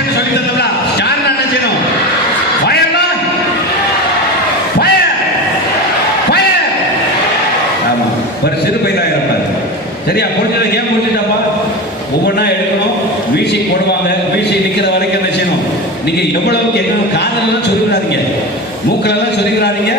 Action சொல்லி தந்தோம்ல, start என்ன செய்யணும்? ஃபயர்னா ஃபயர் ஃபயர். ஆமா, ஒரு சிறு பையனாக இருப்பார். சரியா? புரிஞ்சதை கேம் முடிச்சுட்டாப்பா. ஒவ்வொன்றா எடுக்கணும். மியூசிக் போடுவாங்க. மியூசிக் நிற்கிற வரைக்கும் என்ன செய்யணும்? நீங்க எவ்வளவுக்கு என்ன காதலாம் சொல்லிக்கிறாதீங்க, மூக்கிலெல்லாம் சொல்லிக்கிறாதீங்க.